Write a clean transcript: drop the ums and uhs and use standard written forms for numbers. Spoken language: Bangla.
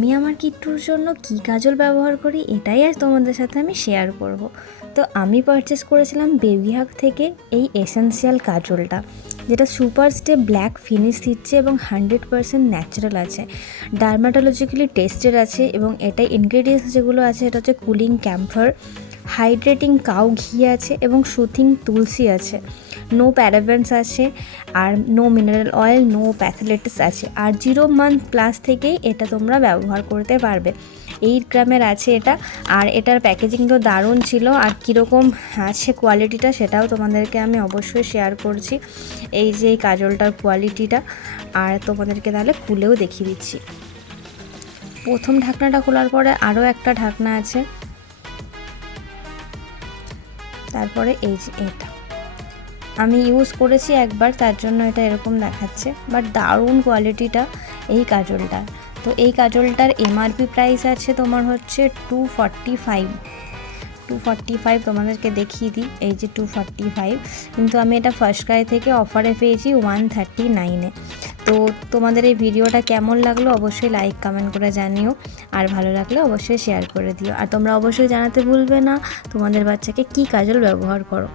আমি আমার কিট্টুর জন্য কী কাজল ব্যবহার করি এটাই আজ তোমাদের সাথে আমি শেয়ার করব। তো আমি পারচেস করেছিলাম বেবি হাগ থেকে এই এসেন্সিয়াল কাজলটা, যেটা সুপার স্টে ব্ল্যাক ফিনিশ দিচ্ছে এবং 100% ন্যাচারাল আছে, ডার্মাটোলজিক্যালি টেস্টেড আছে এবং এটাই ইনগ্রেডিয়েন্টস যেগুলো আছে এটা হচ্ছে কুলিং ক্যাম্ফার, হাইড্রেটিং কাউ ঘি আছে এবং সুথিং তুলসী আছে, নো প্যারাবেন্স আছে, আর নো মিনারেল অয়েল, নো প্যাথলেটিস আছে, আর 0 মান্থ প্লাস থেকেই এটা তোমরা ব্যবহার করতে পারবে। 8 গ্রামের আছে এটা, আর এটার প্যাকেজিং তো দারুণ ছিল। আর কীরকম আছে কোয়ালিটিটা সেটাও তোমাদেরকে আমি অবশ্যই শেয়ার করছি, এই যে এই কাজলটার কোয়ালিটিটা। আর তোমাদেরকে তাহলে খুলেও দেখিয়ে দিচ্ছি। প্রথম ঢাকনাটা খোলার পরে আরও একটা ঢাকনা আছে, তারপরে এই যে এটা আমি ইউজ করেছি একবার, তার জন্য এটা এরকম দেখাচ্ছে, বাট দারুণ কোয়ালিটিটা এই কাজলটার। তো এই কাজলটার এমআরপি প্রাইস আছে তোমার হচ্ছে 245 তোমাদেরকে দেখিয়ে দিই, এই যে 245, কিন্তু আমি এটা ফার্স্ট ক্রাই থেকে অফারে পেয়েছি 139-এ। তো তোমাদের এই ভিডিওটা কেমন লাগলো অবশ্যই লাইক কমেন্ট করে জানিও, আর ভালো লাগলে অবশ্যই শেয়ার করে দিও। আর তোমরা অবশ্যই জানাতে ভুলবে না তোমাদের বাচ্চাকে কী কাজল ব্যবহার করো।